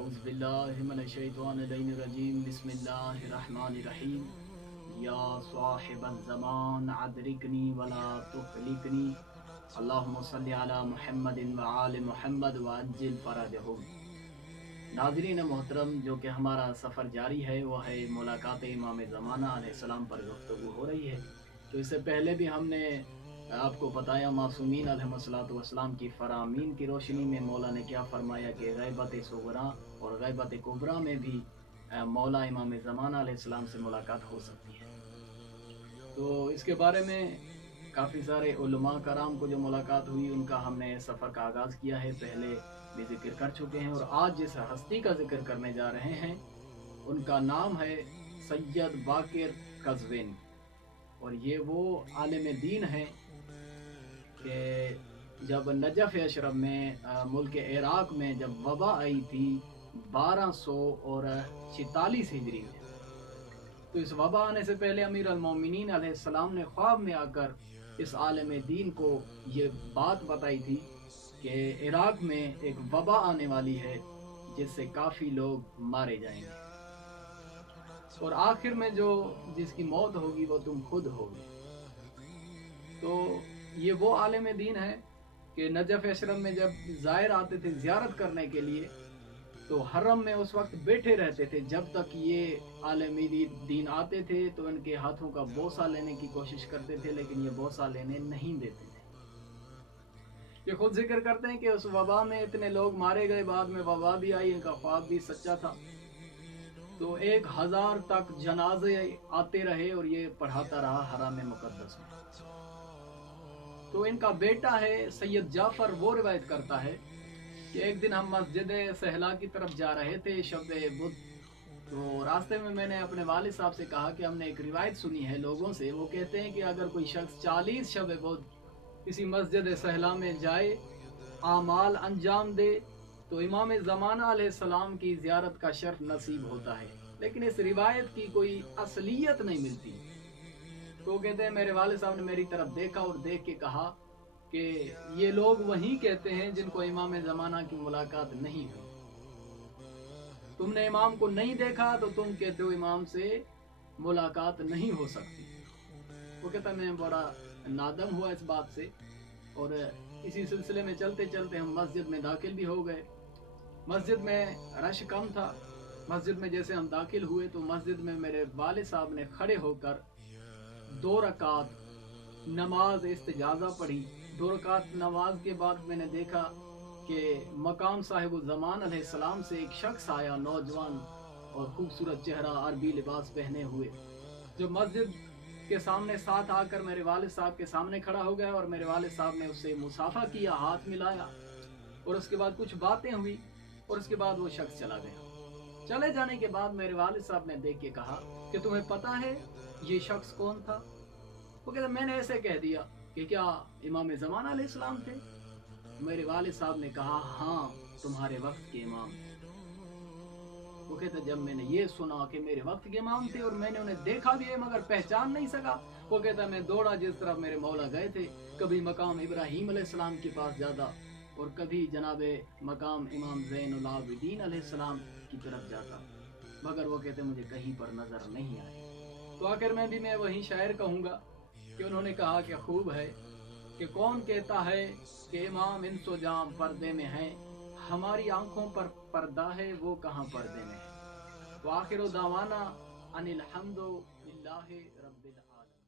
अऊज़ु बिल्लाहि मिनश्शैतानिर्रजीम बिस्मिल्लाहिर्रहमानिर्रहीम या साहिबल ज़मान अदरिकनी वला तुहलिकनी अल्लाहुम्मा सल्लि अला मुहम्मदिन व आलि मुहम्मद व अज्जिल फरजहुम। नाज़रीन मोहतरम, जो कि हमारा सफ़र जारी है वो है मुलाकात इमाम ज़माना अलैहिस्सलाम पर गुफ्तगू हो रही है। तो इससे पहले भी हमने आपको बताया मासूमीन अलैहिस्सलातु वस्सलाम की फरामीन की रोशनी में मौला ने क्या फरमाया कि गैबत सुगरा और गैबत कुबरा में भी मौला इमाम ज़माना अलैहिस्सलाम से मुलाकात हो सकती है। तो इसके बारे में काफ़ी सारे उलमा कराम को जो मुलाकात हुई उनका हमने सफ़र का आगाज़ किया है, पहले भी जिक्र कर चुके हैं। और आज जिस हस्ती का जिक्र करने जा रहे हैं उनका नाम है सैयद बाकिर कज़विन। और ये वो आलिम दीन है कि जब नजफ़ अशरफ में मुल्क इराक़ में जब वबा आई थी 1246 हिजरी में, तो इस वबा आने से पहले अमीर अल-मोमिनीन अलैहिस्सलाम ने ख्वाब में आकर इस आलिम दीन को ये बात बताई थी कि इराक़ में एक वबा आने वाली है जिससे काफ़ी लोग मारे जाएंगे और आखिर में जो जिसकी मौत होगी वो तुम खुद होगे। तो ये वो आलिम दीन है कि नजफ़ अशरफ में जब ज़ायर आते थे ज़ियारत करने के लिए तो हरम में उस वक्त बैठे रहते थे जब तक ये आलिम दीन आते थे। तो इनके हाथों का बोसा लेने की कोशिश करते थे लेकिन ये बोसा लेने नहीं देते थे। ये खुद जिक्र करते हैं कि उस वबा में इतने लोग मारे गए, बाद में वबा भी आई, इनका ख्वाब भी सच्चा था। तो 1000 तक जनाजे आते रहे और ये पढ़ाता रहा हरम मुक़द्दस में। तो इनका बेटा है सैयद जाफ़र, वो रिवायत करता है कि एक दिन हम मस्जिद सहला की तरफ जा रहे थे शब बुध। तो रास्ते में मैंने अपने वालिद साहब से कहा कि हमने एक रिवायत सुनी है लोगों से, वो कहते हैं कि अगर कोई शख्स 40 शब बुध किसी मस्जिद सहला में जाए, आमाल अंजाम दे, तो इमाम ज़माना अलैहिस्सलाम की ज़ियारत का शर्फ नसीब होता है। लेकिन इस रिवायत की कोई असलियत नहीं मिलती। तो कहते हैं मेरे वालिद साहब ने मेरी तरफ देखा और देख के कहा कि ये लोग वही कहते हैं जिनको इमाम ज़माना की मुलाकात नहीं हुई। तुमने इमाम को नहीं देखा तो तुम कहते हो इमाम से मुलाकात नहीं हो सकती। वो कहता मैं बड़ा नादम हुआ इस बात से। और इसी सिलसिले में चलते चलते हम मस्जिद में दाखिल भी हो गए। मस्जिद में रश कम था। मस्जिद में जैसे हम दाखिल हुए तो मस्जिद में मेरे वालिद साहब ने खड़े होकर 2 रकात नमाज इस्तिजाज़ा पढ़ी। 2 रकात नमाज के बाद मैंने देखा कि मकाम साहिब ज़मान अलैहिस्सलाम से एक शख्स आया, नौजवान और खूबसूरत चेहरा, अरबी लिबास पहने हुए, जो मस्जिद के सामने साथ आकर मेरे वालिद साहब के सामने खड़ा हो गया। और मेरे वालिद साहब ने उससे मुसाफा किया, हाथ मिलाया और उसके बाद कुछ बातें हुई और उसके बाद वो शख्स चला गया। चले जाने के बाद मेरे वालिद साहब ने देख के कहा कि तुम्हें पता है ये शख्स कौन था? वो कहता मैंने ऐसे कह दिया कि क्या इमाम ज़माना अलैहिस्सलाम थे? मेरे वालिद साहब ने कहा हाँ, तुम्हारे वक्त के इमाम। वो कहता जब मैंने ये सुना कि मेरे वक्त के इमाम थे और मैंने उन्हें देखा भी है मगर पहचान नहीं सका, वो कहता मैं दौड़ा जिस तरफ मेरे मौला गए थे। कभी मकाम इब्राहीम अलैहिस्सलाम के पास जाता और कभी जनाबे मकाम इमाम ज़ैनुल आबिदीन अलैहिस्सलाम की तरफ जाता, मगर वो कहते मुझे कहीं पर नजर नहीं आए। तो आखिर में भी मैं वही शायर कहूँगा कि उन्होंने कहा कि खूब है कि कौन कहता है कि इमाम इंसो जाम पर्दे में है, हमारी आंखों पर पर्दा है वो कहाँ पर्दे में है। तो आखिर दावाना अनिल हम्दो लिल्लाहि रब्बिल आलमीन।